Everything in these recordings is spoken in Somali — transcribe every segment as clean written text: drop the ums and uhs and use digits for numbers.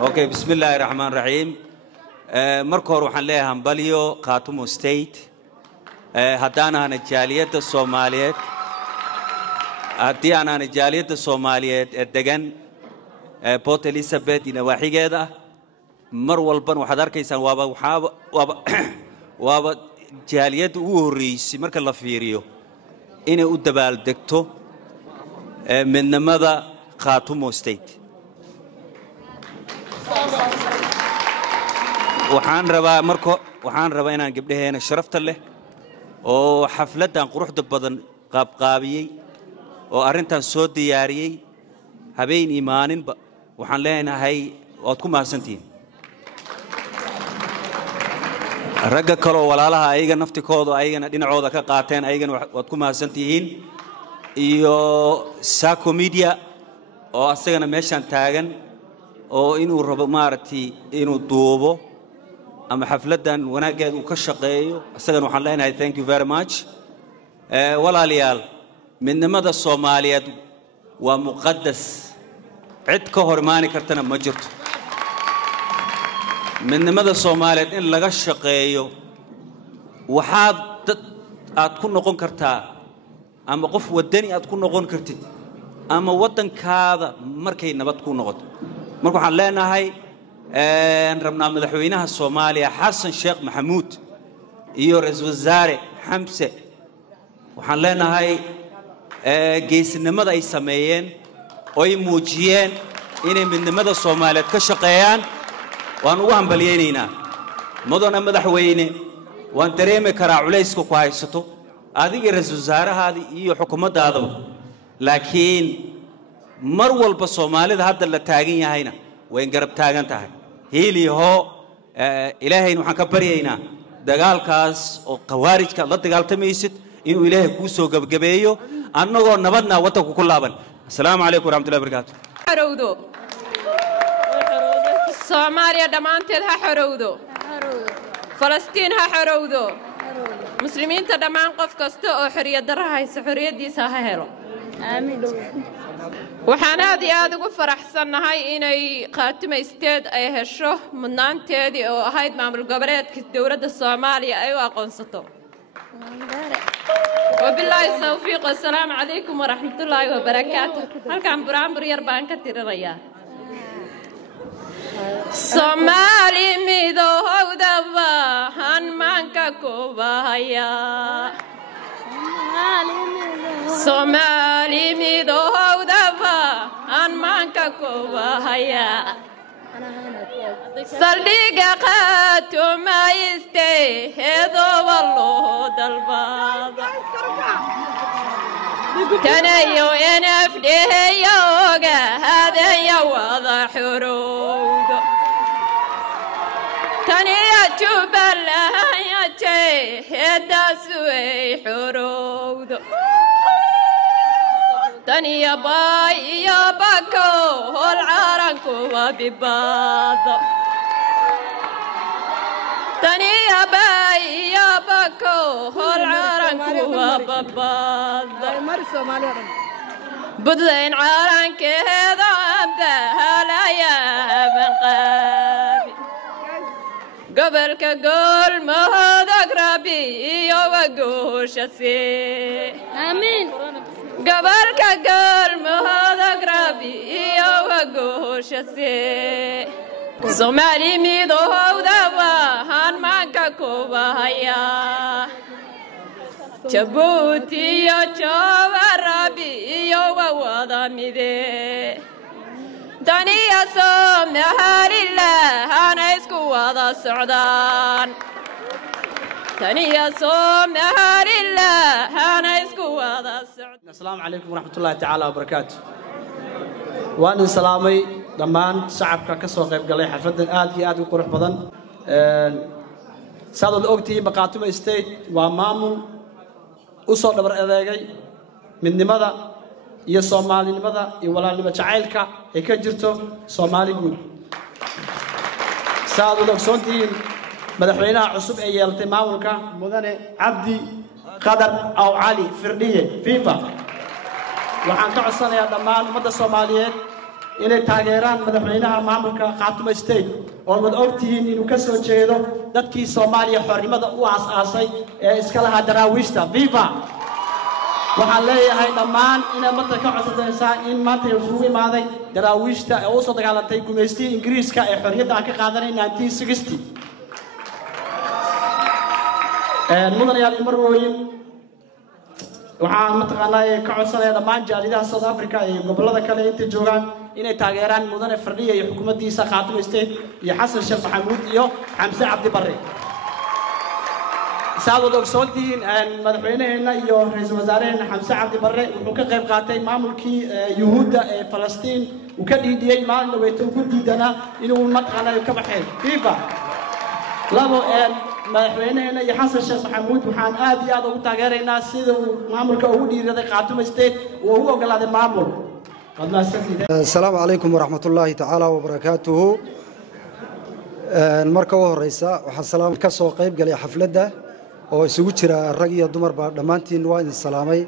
اوكي بسم الله الرحمن الرحيم. مركور وحن لها همبليو خاتمو ستيت هدانا نجالية الصوماليات هدي أنا نجالية الصوماليات الدجن بوت إليزابيث نواحي كذا مر والبن وحضر كيسان وابا جالية ورئيس مركز الله فيريو إنه أدبال دكتو من ماذا خاتمو ستيت waxaan rabaa inaan gabdhaheena sharafta leh oo xafladan quruxda badan qaabqaabiyay oo arintan soo diyaariyay habeen imaaninba waxaan leenahay waad ku mahadsantiin ragga kale oo walaalaha ayaga naftikooda ayagana dhinacooda ka qaateen ayagana waad ku mahadsantiin iyo Sako Media oo asagana meeshan taagan oo inuu rabo maartii inuu duubo أما حفلتنا وناقد وكشقي أستغن وحنا هاي thank you very much ولا ليال من مدى الصوماليات ومقدس عد كهرماني كرتنا مجرد من مدى الصوماليات إن لقى الشقي وحاد أتكون نقون كرتا أما قف ودني أتكون نقون كرتي أما ودن كذا مركي نبتكون نقط مركو حلنا هاي ربنا مدحوينها الصومالية حسن شيخ محمود رئيس وزراء حمزة وحلنا هاي جيس النمذا يسميين أي موجيين إني من النمذا الصومالية كشقيان وانوهم بليينينا مدن مدحويني وان تريمي كراعوليسكو كوايستو هذه رئيس وزراء هذه حكومة هذا لكن مرول بالصومالية هذا اللي تاجين هنا وين قرب تاجن تاعي هيلي هو إلهي نحن كبرينا دجال كاس أو قوارج كلا دجال تميسد إنه إلهي كوسو جبيو أنو نبضنا وتكو كل لابن. السلام عليكم ورحمة الله وبركاته. حرودو. سوماليا دمانتها حرودو. فلسطين حرودو. مسلمين تدمان قف كستو حرية درها حرية دي ساهلو. آمين. waxaan aad iyo aad ugu faraxsanahay inay qaatimo isteed ay hesho mudnaanteedii oo ahayd maamul goboleedka dawladda Soomaaliya ay u aqoonsato wabillahi tawfiiq assalamu alaykum wa rahmatullahi wa barakatuh halkan buraanbur yar baan ka tirinayaa Soomaali midowda han maanka ku bahaya Somali midowda an manka kubahaya Saldiga qatuma iste hedo wallo dalbada Tanayo NFD yoga hada yawada hurud Taniya tuballa yace heda suwe hurud تاني باي يا باكو العرنكو وبباض تاني باي يا باكو العرنكو وبباض بدين عرنك هذا عبده هلا يا بنقابي قبل كقول ما هذا قرابي يا وقوش آمين قبل كقول ما هذا قرابي يا وقوش Somali midowda han manka kubahaya Jabuuti yo Jawarabi yo wada mide Daniya Somalillah hana isku wada socdaan Daniya Somalillah hana isku wada socdaan Assalamu alaykum warahmatullahi ta'ala wabarakatuh وأنا سلامي دمان شعبك كسر قيب قلي حفلة آد وقروح بدن سادة الأوقتي بقاتم استيت ومامو أصول لبر أذاعي من لماذا يا صومالي لماذا يولا لما تعايلك يكجرتو صومالي جود سادة الأوقتي مدحوينا عصب أيالتي ماولك مدن عبدي قدر أو علي فردية فيفا waxaan ka codsanayaa dhammaan ummadda Soomaaliyeed inay taageeraan madaxweynaha maamulka Khartoum State oo wad ogtihiin inuu ka soo jeedo dadkii Soomaaliya xornimada u aasaasay ee iska lahaa daraawiishta viva waxaan leeyahay dhammaan inay marka ka codsadaysaa in maanta isugu imaaday daraawiishta ee u soo dagaalantay gumeystii Ingiriiska ee xorriyadda ka qaadanay 1960 mudanayaal marwooyin waxaan mataqaanaa ka codsanayaa dhammaan jaalidaha South Africa iyo gobolada kale inta joogaan inay taageeraan mudane Fardhiye iyo xukuumaddiisa Khartoum State iyo Xasan Sheekh Maxamuud iyo Xamse Cabdi Barre saawad ogsoontiin madaxweynaheena iyo ra'iisul wasaaraheena Xamse Cabdi Barre wuxuu ka qayb qaatay maamulkii Yuhuudda ee Falastiin uu ka dhiidiyay maalin dhaweeyay ugu diidana inuu mataqaanaa ka baxay viva labo madaxweynaheena iyo Xasan Sheekh Maxamuud waxaan aad iyo aad ugu taageeraynaa sida uu maamulka ugu dhiiraday Khartoum State oo ugu ogolaaday maamul السلام عليكم ورحمة الله تعالى وبركاته marka ugu horeysa waxaan salaam ka soo qayb galay xafladda oo isugu jira rag iyo dumar ba dhamaantiin waa idin salaamay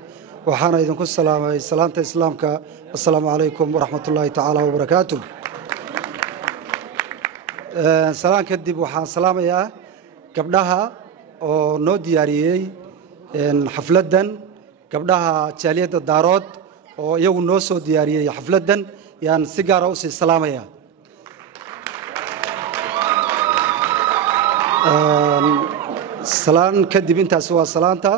waxaana idinku salaamay salaanta islaamka assalaamu calaykum waraxmatullaahi tacaala wabarakaatuh salaan kadib waxaan salaamayaa gabdhaha oo noo diyaariyey xafladdan gabdhaha jaaliyadda daarood oo iyagu noo soo diyaariyey xafladdan yaan si gaar ah u sii salaamayaa salaan kadib intaas waa salaanta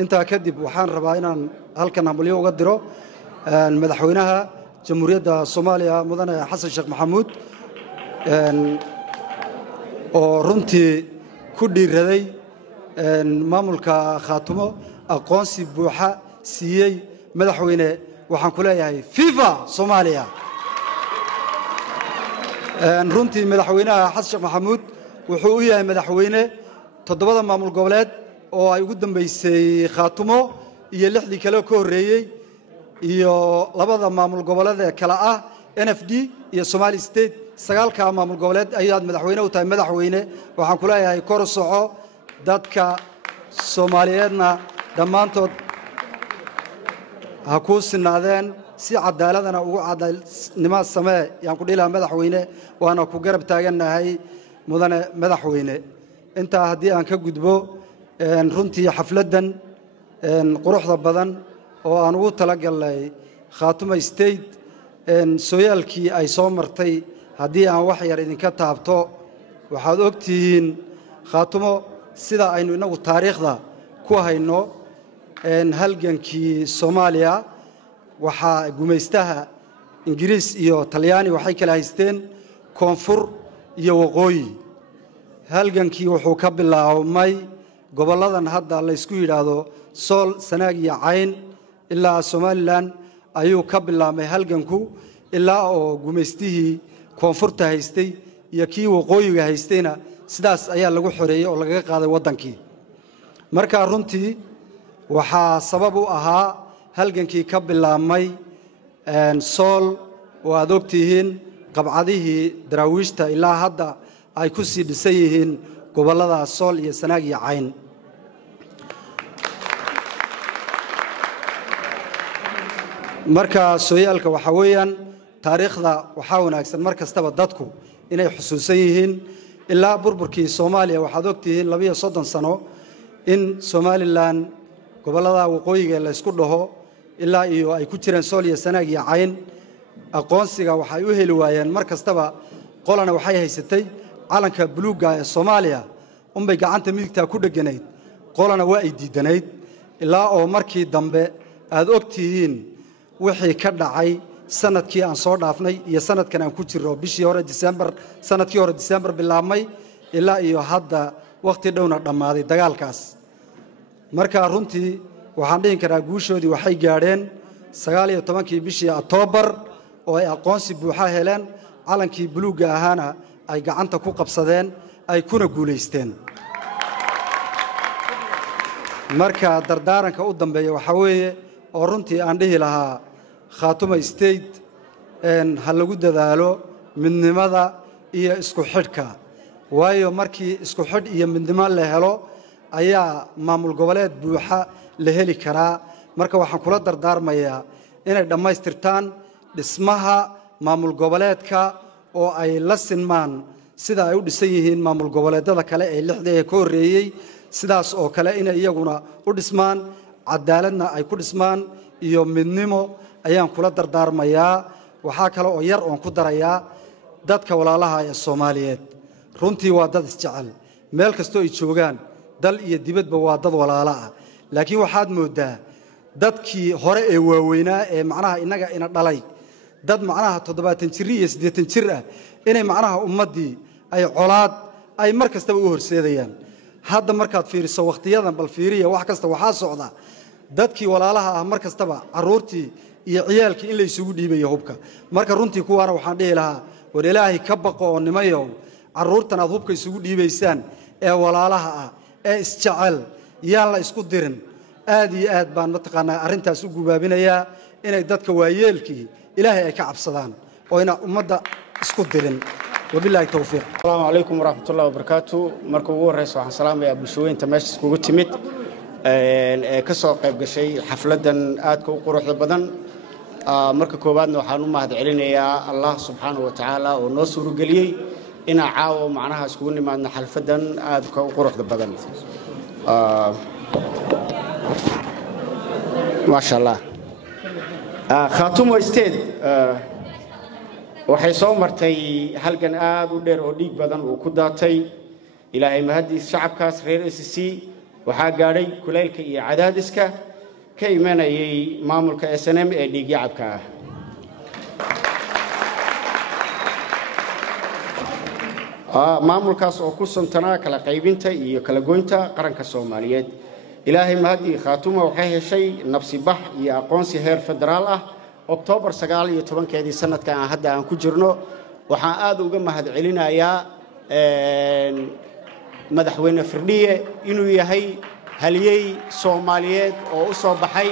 intaa kadib waxaan rabaa inaan halkan hambalyo uga diro madaxweynaha jamhuuriyadda Soomaaliya mudane Xasan Sheekh Maxamuud oo runtii ku dhiiraday maamulka Khartoum aqoonsi buuxa siiyay madaxweyne waxaan ku leeyahay viva Soomaaliya runtii madaxweynaha Xasan Sheekh Maxamuud wuxuu u yahay madaxweyne toddobada maamul goboleed oo ay ugu dambeysay Khartoum iyo lixdii kale ka horeeyay iyo labada maamul goboleed ee kala ah NFD iyo Somali State sagaalka maamul goboleed ayaad madaxweyne u tahay madaxweyne waxaan ku leeyahay kor soco dadka Soomaaliyeedna dhamaantood ha ku sinaadeen si cadaaladana ugu cadaalnimo samee yaan ku dhilaa madaxweyne waana ku garab taaganahay mudane madaxweyne inta hadii aan ka gudbo runtii xafladdan quruxda badan oo aan ugu talagalay Khartoum State sooyaalkii ay soo martay hadii aan wax yar idinka taabto waxaad ogtihiin Khartoum sida aynu inagu taariikhda ku hayno halgankii Soomaaliya waxa gumeystaha Ingiriis iyo Talyaani waxay kala haysteen koonfur iyo waqooyi halgankii wuxuu ka bilaabmay goboladan hadda la isku yiraahdo Sool Sanaag iyo Cayn ilaa Somaliland ayuu ka bilaabmay halganku ilaa oo gumeystihii koonfurta haystay iyo kii waqooyiga haystayna sidaas ayaa lagu xoreeyay oo laga qaaday wadankii marka runtii waxa sabab u ahaa halgankii ka bilaabmay Sool oo aad ogtihiin qabcadihii daraawiishta ilaa hadda ay ku sii dhisan yihiin gobolada Sool iyo Sanaag iyo Cayn marka sooyaalka waxa weeyaan taariikhda waxa wanaagsan markastaba dadku inay xusuusan yihiin ilaa burburkii Soomaaliya waxaad ogtihiin 32 sano in Somaliland gobolada waqooyiga la isku dhaho ilaa iyo ay ku jireen Sool iyo Sanaag iyo Cayn aqoonsiga waxay u heli waayeen markastaba qolana waxay haysatay calanka buluuga ee Soomaaliya bay gacanta midigta ku dhaganayd qolana waa ay diidanayd ilaa oo markii dambe aad ogtihiin wixii ka dhacay sanadkii aan soo dhaafnay iyo sanadkan aan ku jiro bishii hore December sanadkii hore December bilaabmay ilaa iyo hadda waqti dhowna dhamaaday dagaalkaas marka runtii waxaan dhihin karaa guushoodii waxay gaadheen 19 bishii October oo ay aqoonsi buuxa heleen calankii buluuga ahaana ay gacanta ku qabsadeen ay kuna guuleysteen marka dardaaranka u dambeeya waxa weeye oo runtii aan dhihi lahaa Khartoum State ha lagu dadaalo midnimada iyo isku xidhka waayo markii isku xidh iyo midnimo la helo ayaa maamul goboleed buuxa la heli karaa marka waxaan kula dardaarmayaa inay dhamaystirtaan dhismaha maamul goboleedka oo ay la sinmaan sida ay u dhisan yihiin maamul goboleedada kale ee lixda ka horeeyay sidaas oo kale inay iyaguna u dhismaan cadaaladna ay ku dhismaan iyo midnimo ayaan kula dardaarmayaa waxa kale oo yar oo ku darayaa dadka walaalaha ee Soomaaliyeed runtii waa dad isjecel meel kasto ay joogaan dal iyo dibadba waa dad walaalo ah laakiin waxaad moodaa dadkii hore ee waaweynaa ee macnaha inaga ina dhalay dad macnaha 70 jir iyo 80 jir ah inay macnaha ummadii ay colaad ay mar kastaba u horseedayaan hadda markaad fiiriso waqtiyadan bal fiiriya wax kasta waxa socda dadkii walaalaha ah mar kastaba caruurtii iyo ciyaalkii in la isugu dhiibayo hubka marka runtii kuwaana waxaan dhihi lahaa war Ilaahay ka baqo oo nimayo caruurtan aad hubka isugu dhiibaysaan ee walaalaha ah ee isjecel yaan la isku dirin aad iyo aad baan mataqaanaa arintaas u gubaabinayaa inay dadka waayeelkii Ilaahay ay ka cabsadaan oo ina ummadda isku dirin wabillahi tawfiiq assalaamu alaykum waraxmatullaahi wabarakaatu marka ugu horeyso waxaan salaamayaa bulshooyinka meesha iskugu timid ee ka soo qayb gashay xafladan aadka u quruxda badan marka koobaadna waxaan u mahadcelinayaa Allah subhanahu wa ta'ala oo noo suurageliyay ina caawo macnaha iskugu nimaadna xalfadan aadka u quruxda badan ما شاء الله خاتومو استيد waxay soo martay halgan aad u dheer oo dhiig badan oo ku daatay ilaahay mahadiis shacabkaas reer SSC waxa gaaray kuleylka iyo cadaadiska ka imanayay maamulka SNM ee dhiig yacabka maamulkaas oo ku santanaa kala qaybinta iyo kala goynta qaranka Soomaaliyeed ilaahay mahadii khaatumo waxay heshay nafsi bax iyo aqoonsi heer federaal ah October 19 sanadkan hadda aan ku jirno waxaan aad uga mahadcelinayaa madaxweyne Firdhiye inuu yahay haliyay Soomaaliyeed oo u soo baxay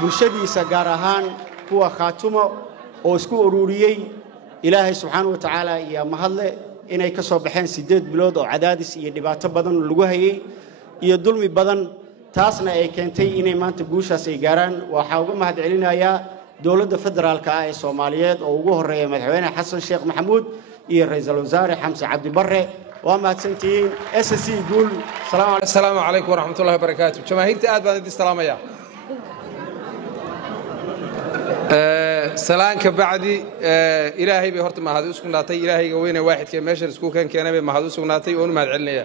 bulshadiisa gaar ahaan kuwa khaatumo oo isku ururiyay ilaahay subhanahu wa ta'ala iyo mahadle inay ka soo baxeen 8 bilood oo cadaadis iyo dhibaato badan lagu hayay iyo dulmi badan taasna ay keentay inay maanta guushaas ay gaaraan waxa uga mahadcelinayaa dawladda federaalka ah ee Soomaaliyeed oo ugu horeeyay madaxweyne Xasan Sheekh Maxamuud iyo ra'iisul wasaare Xamse Cabdi Barre waa mahadsantiin SSC guul assalaamu alaykum waraxmatullaahi wabarakaatuh jamaahirta aad baan idin salaamaya salaanka bacdi ilaahay bay horta mahad u sugnaatay ilaahayga weyne waaxidka meesha isku keenay bay mahad u sugnaatay oo mahad celinaya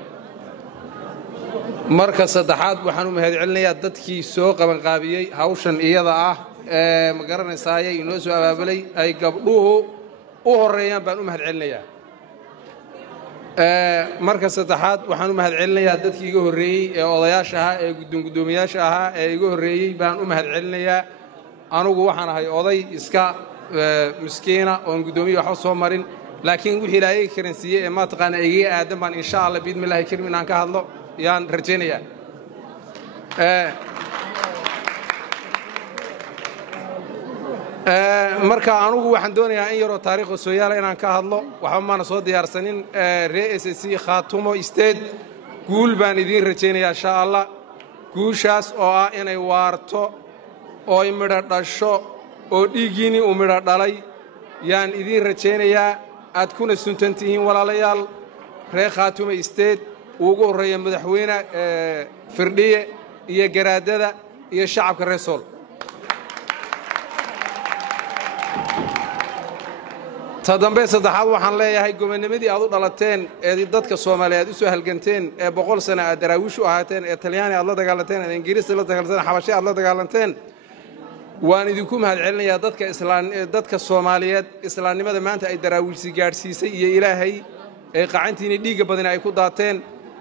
marka saddexaad waxaan u mahad celinayaa dadkii soo qaban qaabiyay hawshan iyada ah ma garanaysaa inoo soo abaabulay ay gabdhuhu u horeeyaan baan u mahad celinayaa marka saddexaad waxaan u mahad celinayaa dadkii iga horeeyay ee odayaasha ah ee gudoomiyaasha ah ee iga horeeyay baan u mahad celinayaa anigu waxaan ahay oday iska miskiina oo gudoomiye wax soo marin laakiin wixii ilaahay karansiiyay ee ma taqaan iga aadan baan insha Allah biidmilaahi karim inaan ka hadlo yaan rajeenayaa marka anigu waxaan doonayaa in yaro taariikh soo yaala inaan ka hadlo waxa maana soo diyaarsanin reer SSC Khaatumo State guul baan idin rajeenayaa insha Allah guushaas oo ah inay waarto oo ay midho dhasho oo dhiigini u midho dhalay yaan idin rajeenayaa aad kuna suntantihiin walaalayaal reer Khaatumo State ugu horeeyay madaxweyne Firdhiye iyo garaadada iyo shacabka reer Sool tadambe saddexaad waxaan leeyahay gobonnimadii aad u dhalateen ee dadka Soomaaliyeed u soo halganteen ee 100 sano aad daraawish u ahaateen ee Talyaani aad la dagaalanteen ee Ingiriis la dagaalanteen Xabashi aad la dagaalanteen waan idinku mahad celinayaa dadka Soomaaliyeed islaamnimada maanta ay daraawish gaarsiisay iyo Ilaahay ee qacantiina dhiiga badan ay ku daateen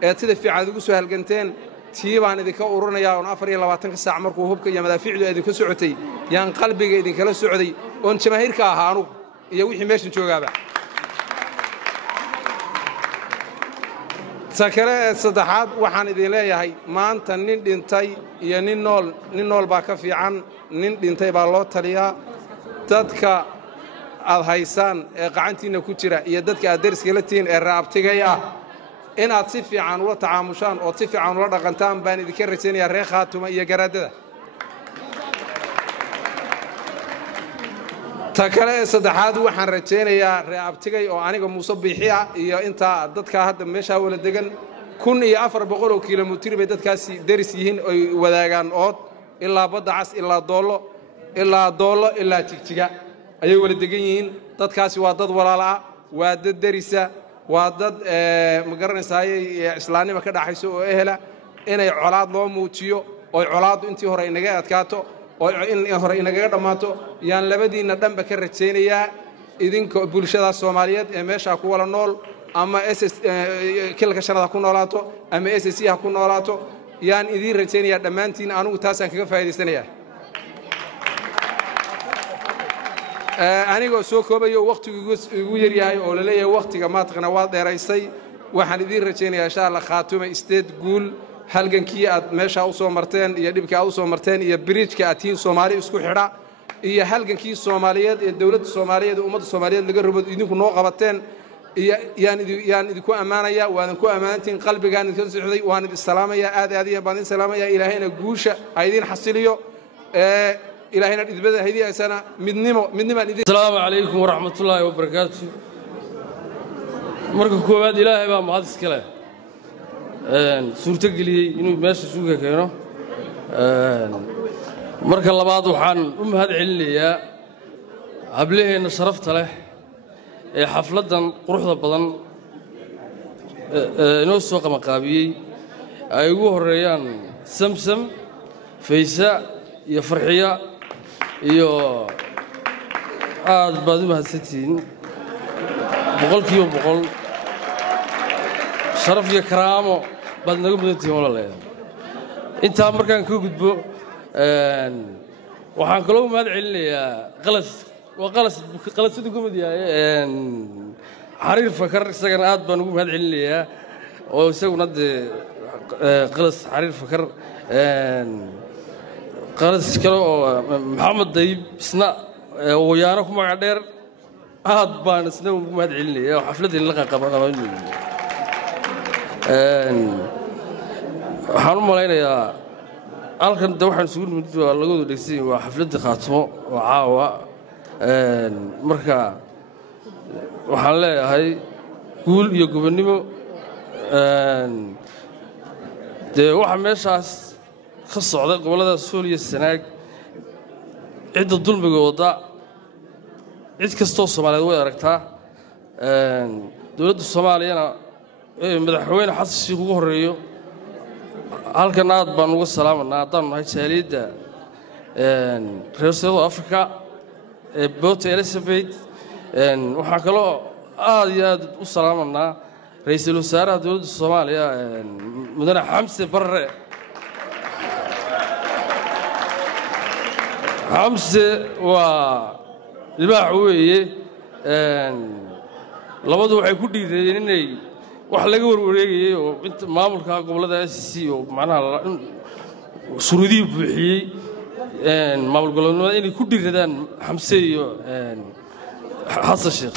ee sida fiican ugu soo halganteen tii baan idinka ururinayaa oo 24 saac markuu hubka iyo madaafiicdu idinka socotay yaan qalbiga idinkala socday oo jamaahirka ahaa anigu iyo wixii meeshan joogaaba sakare saddexaad waxaan idin leeyahay maanta nin dhintay iyo nin nool baa ka fiican nin dhintay baa loo taliyaa dadka aad haysaan ee qacantiina ku jira iyo dadka aad dariska la tiin ee raabtigay ah in aad si fiican ula tacaamushaan oo si fiican ula dhaqantaan baan idinka rajaynayaa reer Khaatumo iyo garaadada تكلا صدحات وحن رجينا يا رأبتكي أو أنا كموسى بيحيا يا أنت ضدك هذا مش أول دجن كن يأفر بقوله كيلومتر بدت كاسي درسيهن وذاكان أوت إلا بدعس إلا دولة إلا تكتيكا أيه ولد دجين ضد كاسي وضد ولا وضد درسة وضد مقرن ساي إسلامي ما كده حيسو إهلا إن علاد لو موتيو أو علاد أنت هراء نجات كاتو أو إن هراء نجات ماتو يعني لبدي ندم بكرة سينية إذن كبولشة الصوماليات مش أقوى النول أما كل كشرة أكون نولاتو أما سي أكون نولاتو يعني إذن رتينية دمانتين أنو تاسع كيف فايدة سنية أنا جو سوق بيو وقت يجري هاي ولا ليه وقت كمان قنوات رئيسي وحن إذن رتينية إن شاء الله خاتمة استد قول هل جن كي ماشى أوصو مرتين يديب كأوصو مرتين يبريج كأتين صومالي اسكو حرا هي هل جن كي الصوماليات الدولة الصومالية وأمة الصومالية اللي قربوا يدينكم نوقبتين يعني يكون أمانة يا وأنا كون أمانة قلبي كان يكون سعودي وأنا بالسلامة يا هذه بعدين سلامة يا إلى هنا جوشة عايزين حصليو إلى هنا إذا هذه سنة من السلام عليكم ورحمة الله وبركاته مركب كوباد إلهي بقى محادث كلام suurta geliyay inuu meesha suuga keeno marka labaad waxaan u mahad celinayaa hablaheena sharafta leh ee xafladan quruxda badan inoo soo qamaqaabiyay ay ugu horeeyaan samsam faysa iyo farxiya iyo aad baad u mahadsantihiin boqolkiiba boqol sharaf iyo karaamo بعد نقوم بنتي ولا لا أنت أمريكان كوجدبو وحنقولوا ما أدري اللي قلص تقوم دي حرير فكر سجنات بنقوم هذا اللي وسووا ند قلص حرير فكر قلص كلو محمد ضيب سنا ويانكم معدير هاد بان سنو ما أدري اللي وحفلة اللي قبل waxaan u malaynayaa halkan da waxaan isugu nimid waa lagu dhigsan waa xafladda khaatimo oo caawa marka waxaan leeyahay guul iyo gobonnimo dee waxa meeshaas ka socda gobollada Sool iyo Sanaag cidda dulmiga wada cid kastoo Soomaaliyeed way aragtaa dowladda Soomaaliyana madaxweyne xasan sheekh ugu horeeyo halkan aad baan ugu salaamanaa haddaan nahay jaaliyadda reer South Africa ee Port Elizabeth waxaa kaloo aad iyo aad u salaamanaa ra'iisul wasaaraha dowladda Soomaaliya mudane Xamse Barre Xamse waa libaax weeye labadu waxay ku dhiireen inay wax laga warwareegayay oo inta maamulka gobolada SC oo macnaha shuruudii buuxiyay maamul gobolada inay ku dhiiradaan Xamse iyo Xasan Sheekh